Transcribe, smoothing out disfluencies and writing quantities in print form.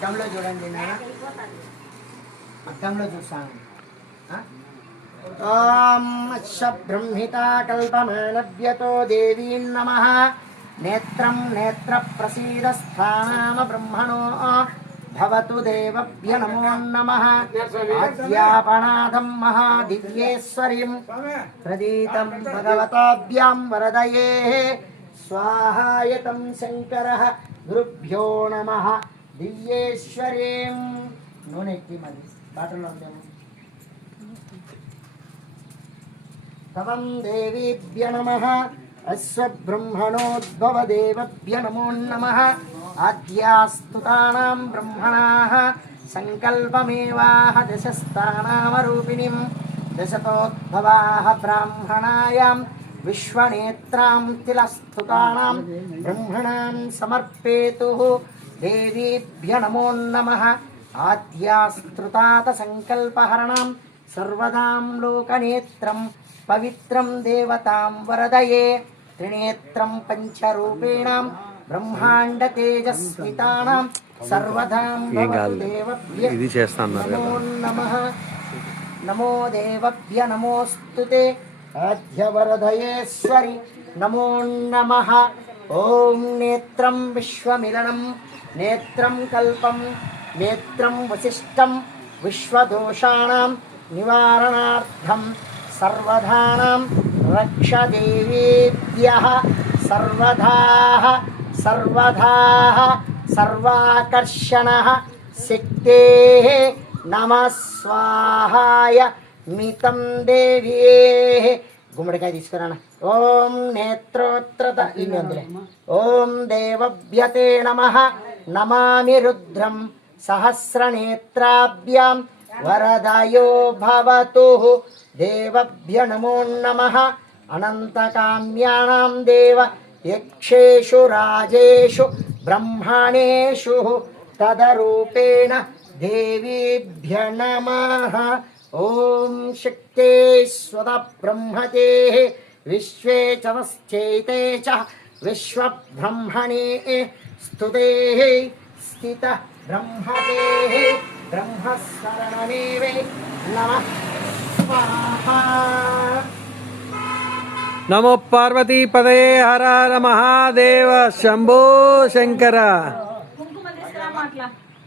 అద్దంలో చూడండి నాన్న, అద్దంలో చూస్తాను. ఓం బ్రహ్మితా కల్పమానవ్యతో దేవీం నమః. నేత్రం నేత్ర ప్రసీద స్థానామ బ్రహ్మణో భవతు దేవభ్య నమో నమః. ఆద్యాపనాథం మహాదివ్యేశ్వరీం ప్రదీతం భగవతాభ్యాం వరదయే స్వాహాయతం శంకరః గురుభ్యో నమః. దివ్యేశ్వరీం నూనె ఎక్కి మరి బాటలో ఉందేమో. తవం దేవీభ్య నమః. అశ్వబ్రహ్మణోద్భవదేవభ్య నమో నమః. ఆద్యాస్తుతానాం బ్రహ్మణాః సంకల్పమేవాహ దశస్థానామరూపిణీం దశతోద్భవాః బ్రాహ్మణాయాం విశ్వనేత్రాం తిలస్తుతానాం బ్రహ్మణాం సమర్పేతుః. దేవీభ్య నమో నమః. ఆద్యాస్తృతాత సంకల్పహరణం సర్వదాం లోకనేత్రం పవిత్రం దేవతాం వరదయే. త్రినేత్రం పంచరూపేణాం బ్రహ్మాండ తేజస్వితానాం సర్వదాం దేవభ్య నమో నమః. నమో దేవభ్య నమోస్తుతే. ఆద్యవరదయేశ్వరి నమో నమః. ఓం నేత్రం విశ్వమిలనం నేత్రం కల్పం నేత్రం వశిష్టం విశ్వదోషాణం నివారణార్థం సర్వధానాం రక్షదేవేభ్యః సర్వధాః సర్వధాః సర్వాకర్షణః శక్తేః నమః స్వాహాయ మితం దేవ్యేః. గుమ్మడికాయ తీసుకురా. ఓం నేత్రోత్రత ఇందులే. ఓం దేవభ్యతే నమః. నమామి రుద్రం సహస్రనేత్రాభ్యాం వరదయో భవతు. దేవభ్య నమో నమః. అనంతకామ్యానాం దేవ యక్షేషు రాజేషు బ్రహ్మణేషు తదరూపేణ దేవీభ్య నమః. ఓం శక్తే స్వద బ్రహ్మతే విశ్వే చవశ్చైతే చ విశ్వబ్రహ్మణే స్తుతే స్థిత బ్రహ్మతే బ్రహ్మశరణమేవే నమః స్వాహా. నమో పార్వతీపదే హర హర మహాదేవ శంభో శంకర.